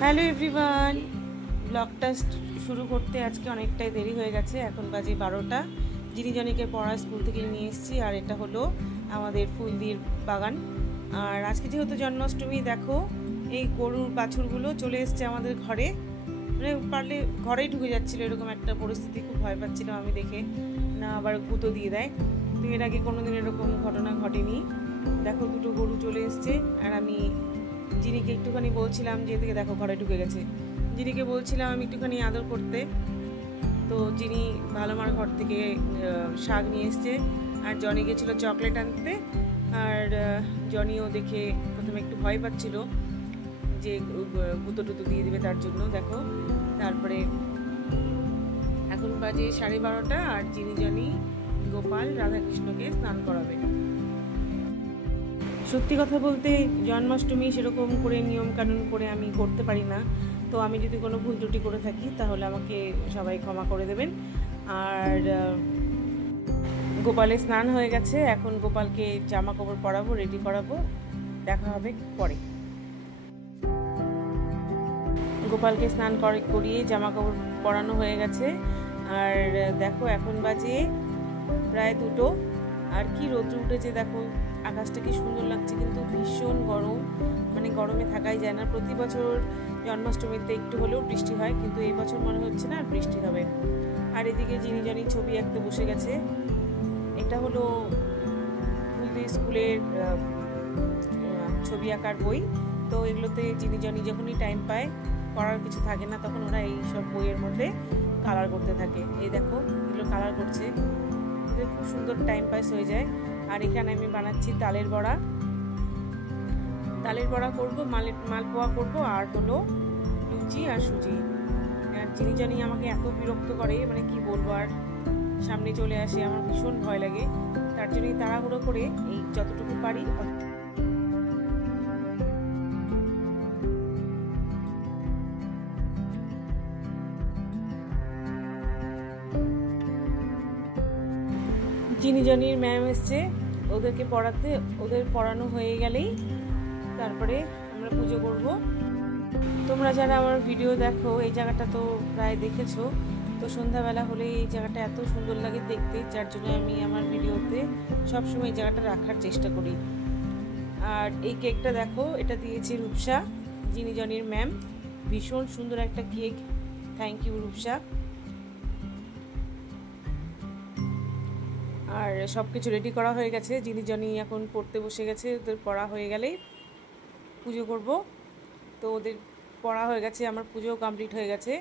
Hello everyone, ব্লগটা শুরু করতে আজকে অনেকটাই দেরি হয়ে গেছে। এখন বাজে 12টা। জিনিজনিকে পড়া স্কুল থেকে নিয়ে এসেছি, আর এটা হলো আমাদের ফুলদির বাগান। আর আজকে যেহেতু জন্মাষ্টমী, দেখো এই গরুর বাছুরগুলো চলে এসছে আমাদের ঘরে, মানে পারলে ঘরেই ঢুকে যাচ্ছিলো, এরকম একটা পরিস্থিতি। খুব ভয় পাচ্ছিলাম আমি দেখে, না আবার গুঁতো দিয়ে দেয়। তো এর আগে কোনোদিন এরকম ঘটনা ঘটেনি। দেখো দুটো গরু চলে এসছে, আর আমি জিনিকে একটুখানি বলছিলাম যে এদিকে দেখো ঘরে ঢুকে গেছে। জিনিকে বলছিলাম আমি একটুখানি আদর করতে, তো জিনি ভালো মার ঘর থেকে শাক নিয়ে এসছে, আর জনি গেছিলো চকলেট আনতে। আর জনিও দেখে প্রথমে একটু ভয় পাচ্ছিল যে গুঁতো টুতো দিয়ে দেবে তার জন্য। দেখো তারপরে এখন বাজে 12:30, আর জনি গোপাল রাধাকৃষ্ণকে স্নান করাবে। সত্যি কথা বলতে জন্মাষ্টমী সেরকম করে নিয়ম কানুন করে আমি করতে পারি না, তো আমি যদি কোনো ভুল ত্রুটি করে থাকি তাহলে আমাকে সবাই ক্ষমা করে দেবেন। আর গোপালের স্নান হয়ে গেছে, এখন গোপালকে জামা কাপড় পরাবো, রেডি করাবো, দেখা হবে পরে। গোপালকে স্নান করিয়ে জামা কাপড় পরানো হয়ে গেছে। আর দেখো এখন বাজে প্রায় 2টো, আর কি রোদ্র উঠেছে দেখো, আকাশটা কি সুন্দর লাগছে, কিন্তু ভীষণ গরম, মানে গরমে থাকাই যায় না। প্রতি বছর জন্মাষ্টমীতে একটু হলেও বৃষ্টি হয়, কিন্তু এই বছর মনে হচ্ছে না বৃষ্টি হবে। আর এদিকে জিনি ছবি আঁকতে বসে গেছে। এটা হলো ফুলদি স্কুলের ছবি আঁকার বই। তো এগুলোতে জিনি যখনই টাইম পায়, করার কিছু থাকে না, তখন ওরা এই সব বইয়ের মধ্যে কালার করতে থাকে। এই দেখো এগুলো কালার করছে, খুব সুন্দর টাইম পাস হয়ে যায়। আর এখানে আমি বানাচ্ছি তালের বড়া করবো, মালপোয়া করবো, আর হলো লুচি আর সুজি। আর জিনি আমাকে এত বিরক্ত করে, মানে কি বলবো, আর সামনে চলে আসে, আমার ভীষণ ভয় লাগে। তার জন্যই তাড়াহুড়ো করে এই যতটুকু পারি জিনির ম্যাম এসছে ওদেরকে পড়াতে, ওদের পড়ানো হয়ে গেলেই তারপরে আমরা পুজো করব। তোমরা যারা আমার ভিডিও দেখো এই জায়গাটা তো প্রায় দেখেছো, তো সন্ধ্যাবেলা হলে এই জায়গাটা এত সুন্দর লাগে দেখতে, যার জন্য আমি আমার ভিডিওতে সবসময় এই জায়গাটা রাখার চেষ্টা করি। আর এই কেকটা দেখো, এটা দিয়েছে রূপসা, জিনির ম্যাম, ভীষণ সুন্দর একটা কেক, থ্যাংক ইউ রূপসা। আর সব কিছু রেডি করা হয়ে গেছে, জিনি এখন পড়তে বসে গেছে, ওদের পড়া হয়ে গেলেই পুজো করব। তো ওদের পড়া হয়ে গেছে, আমার পুজোও কমপ্লিট হয়ে গেছে।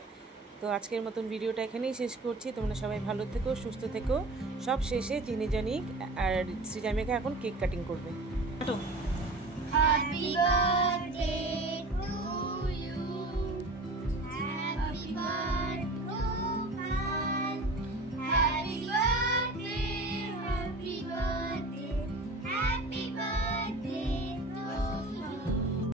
তো আজকের মতন ভিডিওটা এখানেই শেষ করছি। তোমরা সবাই ভালো থেকো, সুস্থ থেকো। সব শেষে জিনি আর সৃজামিকা এখন কেক কাটিং করবে। Happy birthday